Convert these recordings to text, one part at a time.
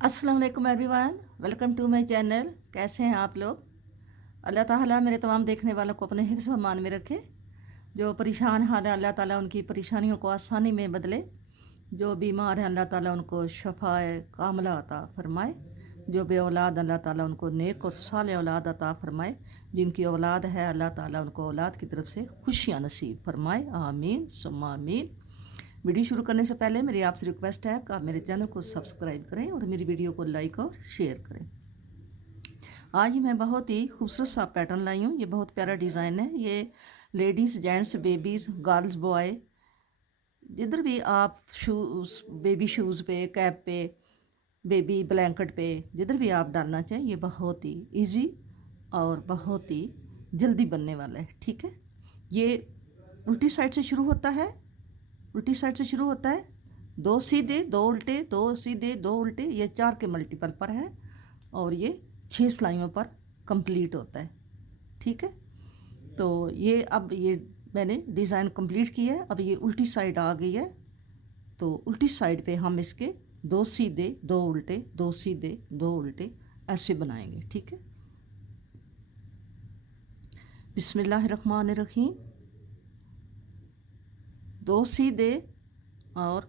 अस्सलाम वालेकुम everyone, welcome to my channel. कैसे हैं आप लोग? अल्लाह ताला मेरे तमाम देखने वालों को अपने हिफ्ज़ व अमान में रखे। जो परेशान हाल है अल्लाह ताला उनकी परेशानियों को आसानी में बदले। जो बीमार हैं अल्लाह ताला उनको शफ़ाए कामला अता फ़रमाए। जो बे औलाद अल्लाह ताला उनको नेक और साले औलाद अता फ़रमाए। जिनकी औलाद है अल्लाह ताला उनको औलाद की तरफ से खुशियाँ नसीब फ़रमाए। आमीन सुम्मा आमीन। वीडियो शुरू करने से पहले मेरी आपसे रिक्वेस्ट है कि आप मेरे चैनल को सब्सक्राइब करें और मेरी वीडियो को लाइक और शेयर करें। आज मैं बहुत ही खूबसूरत सा पैटर्न लाई हूँ। ये बहुत प्यारा डिज़ाइन है। ये ladies, gents, babies, girls, boy, जिधर भी आप शूज़, बेबी शूज़ पे, कैप पे, बेबी ब्लैंकेट पे, जिधर भी आप डालना चाहें, ये बहुत ही इजी और बहुत ही जल्दी बनने वाला है। ठीक है, ये उल्टी साइड से शुरू होता है। उल्टी साइड से शुरू होता है, दो सीधे दो उल्टे, दो सीधे दो उल्टे, ये 4 के मल्टीपल पर है और ये 6 सिलाइयों पर कंप्लीट होता है। ठीक है, तो ये अब ये मैंने डिज़ाइन कंप्लीट किया है। अब ये उल्टी साइड आ गई है, तो उल्टी साइड पे हम इसके दो सीधे दो उल्टे, दो सीधे दो उल्टे ऐसे बनाएंगे। ठीक है, बिस्मिल्लाहिर्रहमानिर्रहीम। दो सीधे और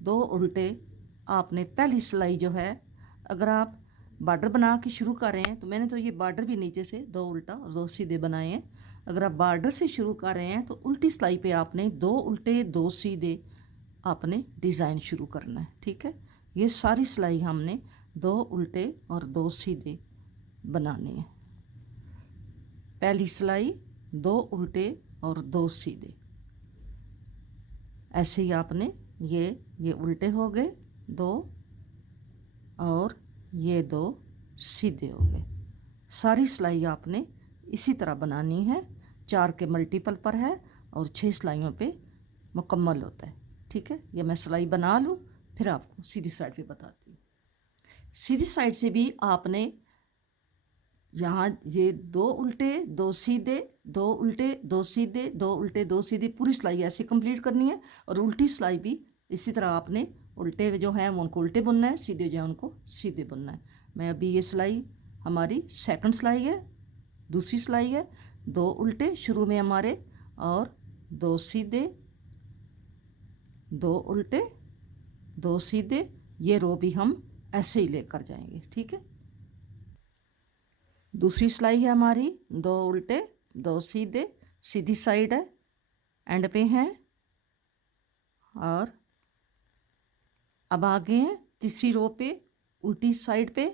दो उल्टे। आपने पहली सिलाई जो है, अगर आप बॉर्डर बना के शुरू कर रहे हैं तो मैंने तो ये बॉर्डर भी नीचे से दो उल्टा और दो सीधे बनाए हैं। अगर आप बॉर्डर से शुरू कर रहे हैं तो उल्टी सिलाई पे आपने दो उल्टे दो सीधे आपने डिज़ाइन शुरू करना है। ठीक है, ये सारी सिलाई हमने दो उल्टे और दो सीधे बनाने हैं। पहली सिलाई दो उल्टे और दो सीधे, ऐसे ही आपने ये उल्टे हो गए दो और ये दो सीधे हो गए। सारी सिलाई आपने इसी तरह बनानी है। 4 के मल्टीपल पर है और 6 सिलाइयों पे मुकम्मल होता है। ठीक है, ये मैं सिलाई बना लूँ फिर आपको सीधी साइड पे बताती हूँ। सीधी साइड से भी आपने यहाँ ये दो उल्टे दो सीधे, दो उल्टे दो सीधे, दो उल्टे दो सीधे, पूरी सिलाई ऐसे कंप्लीट करनी है। और उल्टी सिलाई भी इसी तरह आपने उल्टे जो हैं वो उनको उल्टे बुनना है, सीधे जो है उनको सीधे बुनना है। मैं अभी ये सिलाई हमारी सेकंड सिलाई है, दूसरी सिलाई है। दो उल्टे शुरू में हमारे और दो सीधे, दो उल्टे दो सीधे। ये रो भी हम ऐसे ही लेकर जाएंगे। ठीक है, दूसरी सिलाई है हमारी दो उल्टे दो सीधे, सीधी साइड है, एंड पे हैं। और अब आगे हैं तीसरी रो पे, उल्टी साइड पे।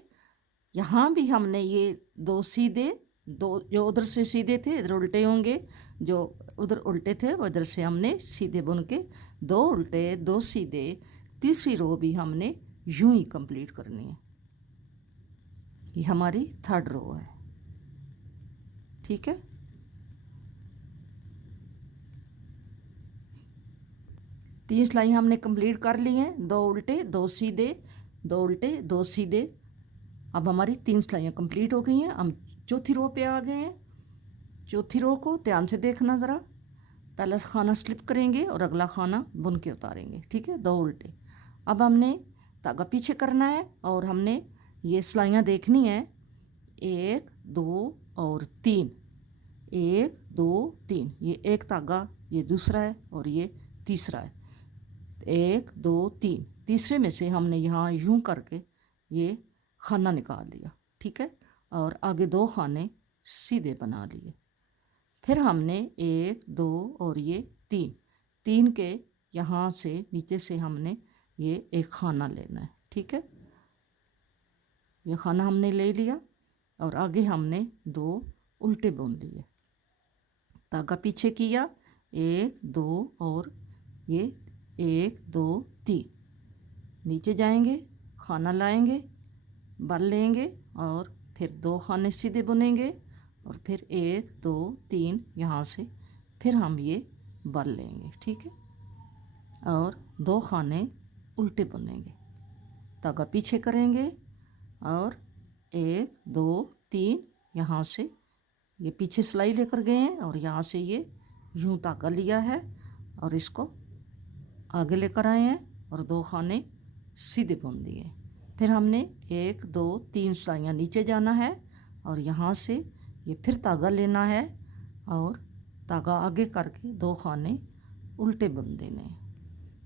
यहाँ भी हमने ये दो सीधे, दो जो उधर से सीधे थे इधर उल्टे होंगे, जो उधर उल्टे थे वो इधर से हमने सीधे बुन के दो उल्टे दो सीधे। तीसरी रो भी हमने यूं ही कंप्लीट करनी है। ये हमारी थर्ड रो है। ठीक है, तीन सिलाई हमने कंप्लीट कर ली हैं, दो उल्टे दो सीधे, दो उल्टे दो सीधे। अब हमारी तीन सिलाइयाँ कंप्लीट हो गई हैं। हम चौथी रो पे आ गए हैं। चौथी रो को ध्यान से देखना ज़रा। पहला खाना स्लिप करेंगे और अगला खाना बुन के उतारेंगे। ठीक है, दो उल्टे। अब हमने धागा पीछे करना है और हमने ये सिलाइयाँ देखनी है, एक दो और तीन, एक दो तीन। ये एक धागा, ये दूसरा है और ये तीसरा है। एक दो तीन, तीसरे में से हमने यहाँ यूं करके ये खाना निकाल लिया। ठीक है, और आगे दो खाने सीधे बना लिए। फिर हमने एक दो और ये तीन, तीन के यहाँ से नीचे से हमने ये एक खाना लेना है। ठीक है, ये खाना हमने ले लिया और आगे हमने दो उल्टे बुन लिए। धागा पीछे किया, एक दो और ये एक दो तीन। नीचे जाएंगे, खाना लाएंगे, बल लेंगे और फिर दो खाने सीधे बुनेंगे और फिर एक दो तीन यहाँ से फिर हम ये बल लेंगे। ठीक है, और दो खाने उल्टे बुनेंगे, धागा पीछे करेंगे और एक दो तीन यहाँ से ये पीछे सिलाई लेकर गए हैं और यहाँ से ये यूं धागा लिया है और इसको आगे लेकर आए हैं और दो खाने सीधे बुन दिए। फिर हमने 1 2 3 सिलाइयाँ नीचे जाना है और यहाँ से ये फिर धागा लेना है और धागा आगे करके 2 खाने उल्टे बुन देने,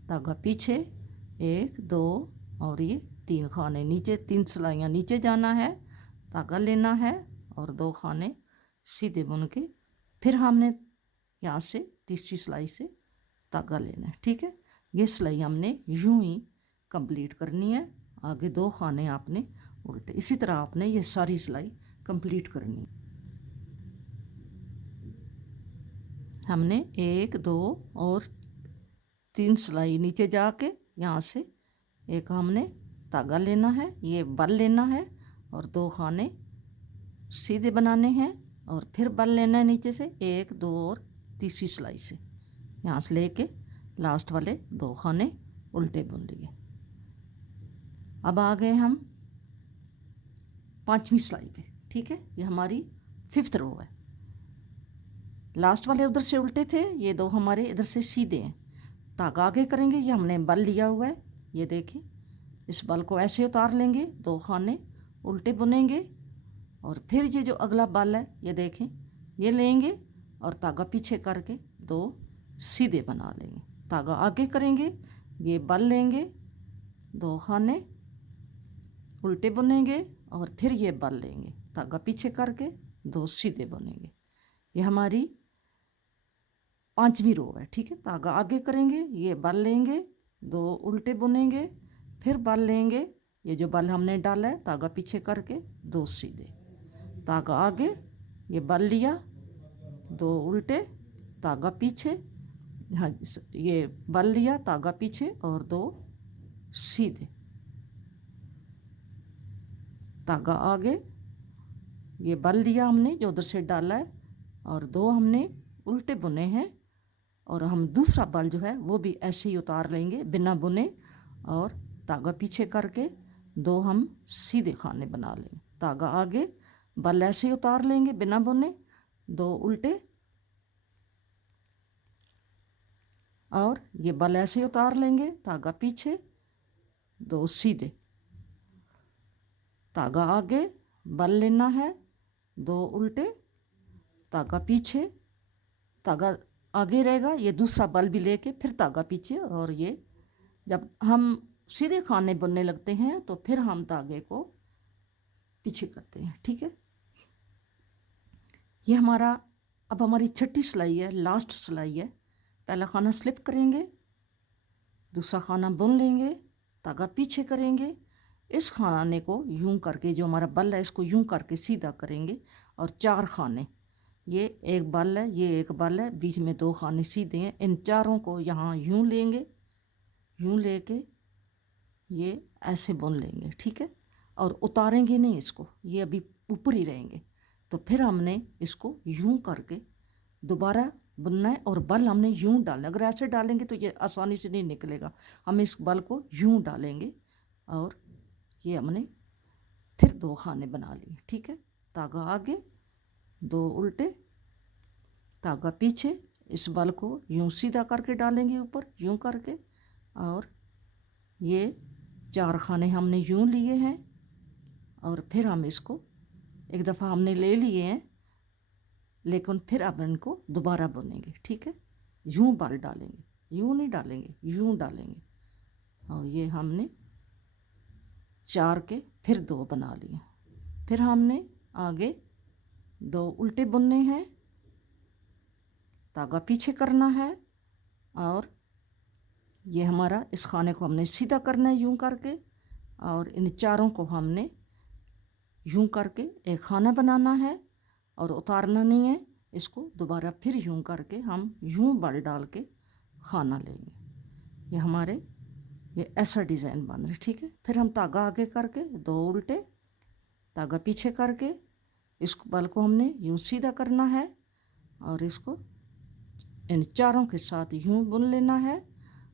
धागा पीछे 1 2 और ये 3 खाने नीचे, 3 सिलाइयाँ नीचे जाना है, धागा लेना है और 2 खाने सीधे बुन के फिर हमने यहाँ से तीसरी सिलाई से धागा लेना है। ठीक है, ये सिलाई हमने यूं ही कंप्लीट करनी है। आगे 2 खाने आपने उल्टे, इसी तरह आपने ये सारी सिलाई कंप्लीट करनी है। हमने 1 2 और 3 सिलाई नीचे जाके यहाँ से एक हमने धागा लेना है, ये बल लेना है और 2 खाने सीधे बनाने हैं और फिर बल लेना है नीचे से 1 2 और तीसरी सिलाई से यहाँ से लेके लास्ट वाले 2 खाने उल्टे बुन लिए। अब आ गए हम 5वीं सिलाई पे। ठीक है, ये हमारी 5th रो है। लास्ट वाले उधर से उल्टे थे, ये 2 हमारे इधर से सीधे हैं। धागा आगे करेंगे, ये हमने बल लिया हुआ है, ये देखिए इस बल को ऐसे उतार लेंगे, 2 खाने उल्टे बुनेंगे और फिर ये जो अगला बल है ये देखें, ये लेंगे और धागा पीछे करके 2 सीधे बना लेंगे। धागा आगे करेंगे, ये बल लेंगे, 2 खाने उल्टे बुनेंगे और फिर ये बल लेंगे, धागा पीछे करके 2 सीधे बुनेंगे। ये हमारी 5वीं रो है। ठीक है, धागा आगे करेंगे, ये बल लेंगे, 2 उल्टे बुनेंगे, फिर बल लेंगे, ये जो बल हमने डाला है धागा पीछे करके 2 सीधे, धागा आगे, ये बल लिया, 2 उल्टे, धागा पीछे, हाँ ये बल लिया, धागा पीछे और 2 सीधे, धागा आगे, ये बल लिया हमने जो उधर से डाला है और 2 हमने उल्टे बुने हैं और हम दूसरा बल जो है वो भी ऐसे ही उतार लेंगे बिना बुने और धागा पीछे करके 2 हम सीधे खाने बना लेंगे। धागा आगे, बल ऐसे ही उतार लेंगे बिना बुने, 2 उल्टे और ये बल ऐसे ही उतार लेंगे, धागा पीछे, 2 सीधे, धागा आगे, बल लेना है, 2 उल्टे, धागा पीछे, धागा आगे रहेगा, ये दूसरा बल भी लेके फिर धागा पीछे और ये जब हम सीधे खाने बुनने लगते हैं तो फिर हम धागे को पीछे करते हैं। ठीक है, ये हमारा अब हमारी 6ठी सिलाई है, लास्ट सिलाई है। पहला खाना स्लिप करेंगे, दूसरा खाना बुन लेंगे, धागा पीछे करेंगे, इस खाने को यूं करके जो हमारा बल है इसको यूं करके सीधा करेंगे और 4 खाने, ये एक बल है, ये एक बल है, बीच में 2 खाने सीधे हैं, इन चारों को यहाँ यूं लेंगे, यूं लेके ये ऐसे बुन लेंगे। ठीक है, और उतारेंगे नहीं इसको, ये अभी ऊपर ही रहेंगे। तो फिर हमने इसको यूं करके दोबारा बुनना है और बल हमने यूं डालना, अगर ऐसे डालेंगे तो ये आसानी से नहीं निकलेगा, हम इस बल को यूं डालेंगे और ये हमने फिर 2 खाने बना लिए। ठीक है, धागा आगे, 2 उल्टे, धागा पीछे, इस बल को यूं सीधा करके डालेंगे ऊपर यूं करके और ये 4 खाने हमने यूं लिए हैं और फिर हम इसको एक दफ़ा हमने ले लिए हैं लेकिन फिर अब इनको दोबारा बुनेंगे। ठीक है, यूं बल डालेंगे, यूं नहीं डालेंगे, यूं डालेंगे और ये हमने 4 के फिर 2 बना लिए। फिर हमने आगे 2 उल्टे बुनने हैं, धागा पीछे करना है और ये हमारा इस खाने को हमने सीधा करना है यूं करके और इन चारों को हमने यूं करके एक खाना बनाना है और उतारना नहीं है, इसको दोबारा फिर यूं करके हम यूं बल डाल के खाना लेंगे। ये हमारे ये ऐसा डिज़ाइन बन रहा है। ठीक है, फिर हम धागा आगे करके 2 उल्टे, धागा पीछे करके इस बल को हमने यूं सीधा करना है और इसको इन चारों के साथ यूं बुन लेना है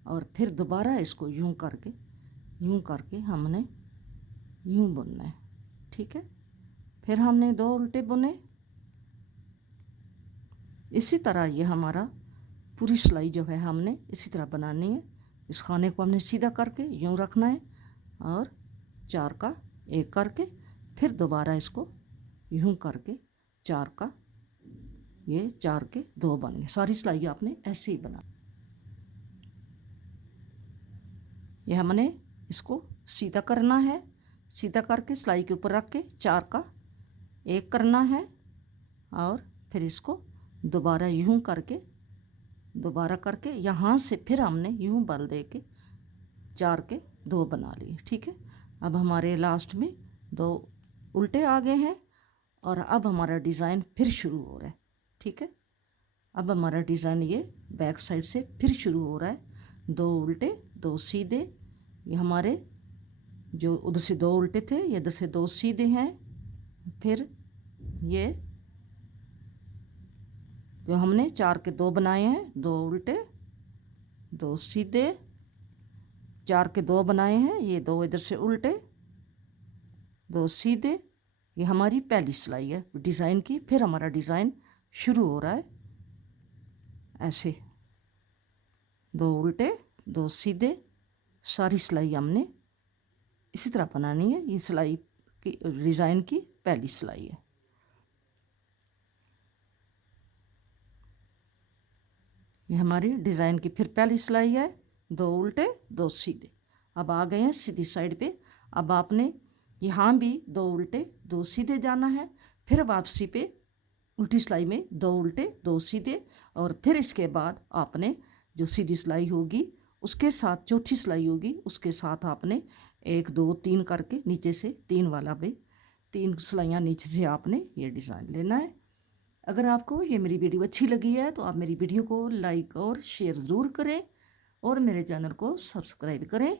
और फिर दोबारा इसको यूं करके हमने यूं बुनना है। ठीक है, फिर हमने 2 उल्टे बुने। इसी तरह ये हमारा पूरी सिलाई जो है हमने इसी तरह बनानी है। इस खाने को हमने सीधा करके यूं रखना है और 4 का एक करके, फिर दोबारा इसको यूं करके 4 का, ये 4 के 2 बन गए। सारी सिलाई आपने ऐसे ही बना। ये हमने इसको सीधा करना है, सीधा करके सिलाई के ऊपर रख के 4 का एक करना है और फिर इसको दोबारा यूं करके, दोबारा करके यहाँ से फिर हमने यूं बल दे के 4 के 2 बना लिए। ठीक है, अब हमारे लास्ट में 2 उल्टे आ गए हैं और अब हमारा डिज़ाइन फिर शुरू हो रहा है। ठीक है, अब हमारा डिज़ाइन ये बैक साइड से फिर शुरू हो रहा है। 2 उल्टे 2 सीधे, ये हमारे जो उधर से 2 उल्टे थे, ये इधर से 2 सीधे हैं। फिर ये जो हमने 4 के 2 बनाए हैं, 2 उल्टे 2 सीधे, 4 के 2 बनाए हैं, ये 2 इधर से उल्टे 2 सीधे, ये हमारी पहली सिलाई है डिज़ाइन की। फिर हमारा डिज़ाइन शुरू हो रहा है ऐसे, 2 उल्टे 2 सीधे, सारी सिलाई हमने इसी तरह बनानी है। ये सिलाई की डिज़ाइन की पहली सिलाई है। ये हमारी डिज़ाइन की फिर पहली सिलाई है, 2 उल्टे 2 सीधे। अब आ गए हैं सीधी साइड पे। अब आपने यहाँ भी 2 उल्टे 2 सीधे जाना है, फिर वापसी पे उल्टी सिलाई में 2 उल्टे 2 सीधे, और फिर इसके बाद आपने जो सीधी सिलाई होगी उसके साथ चौथी सिलाई होगी, उसके साथ आपने 1 2 3 करके नीचे से 3 वाला भी 3 सिलाइयाँ नीचे से आपने ये डिज़ाइन लेना है। अगर आपको ये मेरी वीडियो अच्छी लगी है तो आप मेरी वीडियो को लाइक और शेयर ज़रूर करें और मेरे चैनल को सब्सक्राइब करें।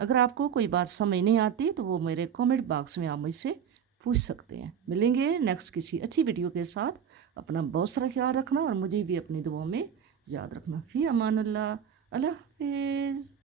अगर आपको कोई बात समझ नहीं आती तो वो मेरे कमेंट बॉक्स में आप मुझसे पूछ सकते हैं। मिलेंगे नेक्स्ट किसी अच्छी वीडियो के साथ। अपना बहुत सारा ख्याल रखना और मुझे भी अपनी दुआओं में याद रखना। फी अमान अल्लाह, अल्लाह हाफिज़।